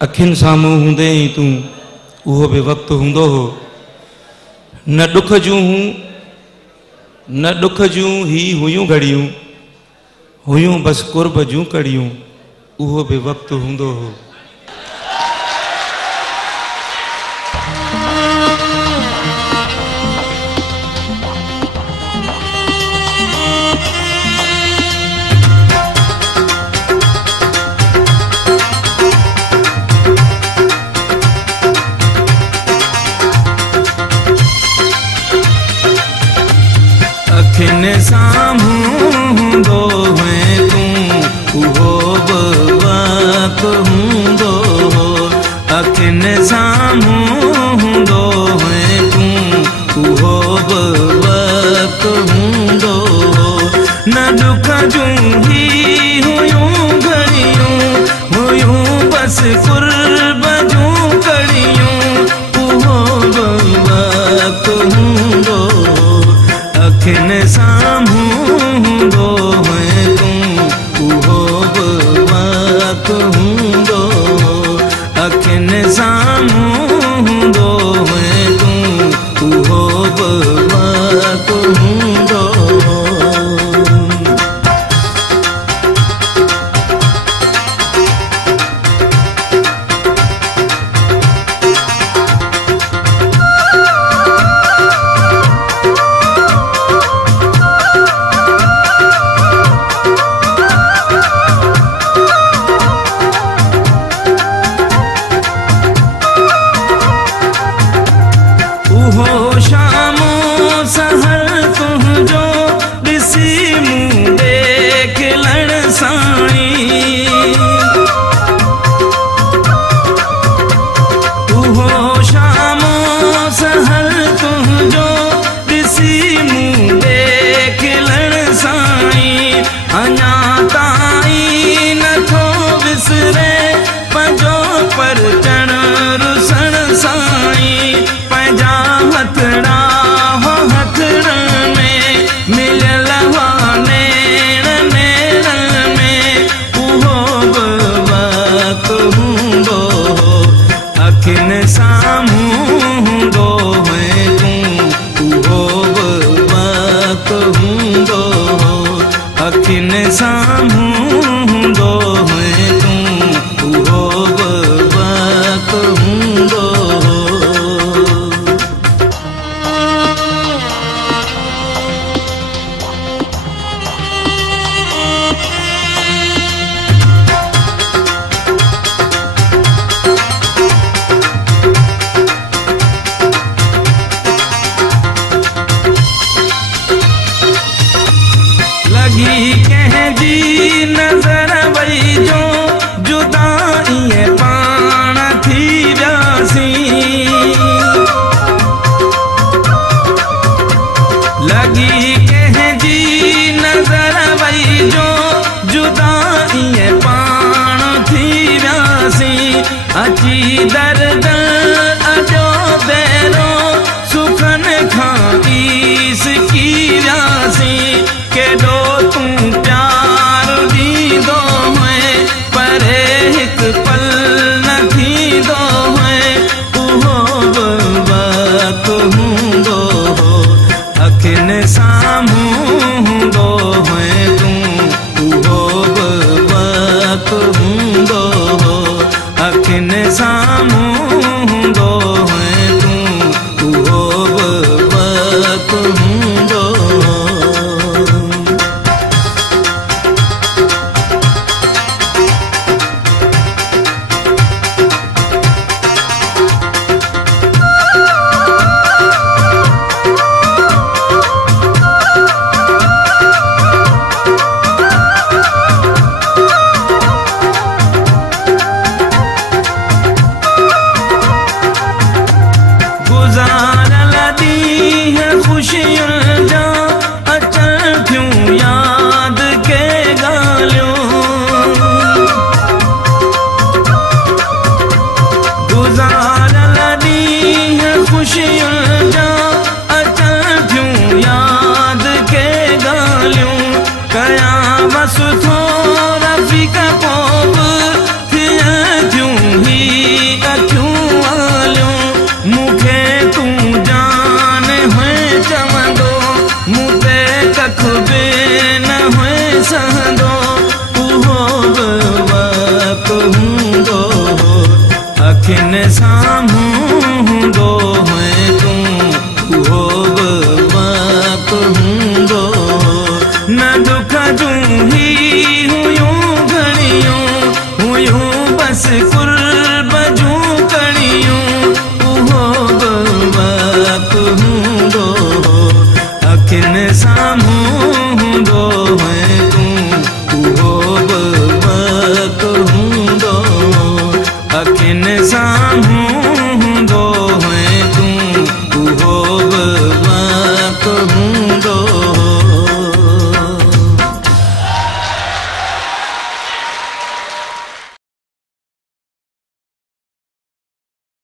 अखिन सामू हूंदे ही तू उहो भी वक्त हुंदो हो। न दुख जूं ही हुयूं घड़ियूं, हुयूं बस कुर्ब जूं कड़ियूं, उहो भी वक्त हुंदो हो। अखिन सामू हूंदो है तू उहो बि वक्त हुंदो हो। अखिन सामू हूंदो है तू उहो बि वक्त हुंदो हो। न दुख जूं ही हुयूं घड़ियूं, हुयूं बस कुर्ब जूं कड़ियूं, उहो बि वक्त हुंदो हो। अखिन सामू हूंदो है तू उहो बि वक्त हुंदो हो। अखिन सामू हूंदो है तू उहो बि वक्त हुंदो हो। उहो शामो सहर तुंहिंजो ॾिसी मूं देखलण साईं। उहो शामो सहर तुंहिंजो ॾिसी मूं देखलण साईं। अञा ताईं नथो विसरे पंहिंजो परचण रुसण साईं। पंहिंजा हथड़ा हो हथड़न में मिलियल हुआ नेण नेणन में, उहो बि वक्त हुंदो हो। अखिन सामू हूंदो है तू उहो बि वक्त हुंदो हो। अखिन सामू हूंदो है तू उहो बि वक्त हुंदो हो। लगी कंहिंजी नज़र वई जो जुदाईअ पाण थी वियासीं। लगी कंहिंजी नज़र वई जो जुदाईअ पाण थी वियासीं। अची दर्द अजो बेरो सुखन खां ईस की वियासीं। केॾो तूं प्यार ॾींदो है परे हिकु पल न थींदो है, उहो बि वक्त हूंदो हो। अखिन सामू हूंदो है तू उहो बि वक्त हूंदो हो। अखिन सामू बस कुर्ब जूं कड़ियूं उहो वक्त हूंदो अखिन साम्हूं हूंदो है तूं उहो वक्त हूंदो अखिन साम्हूं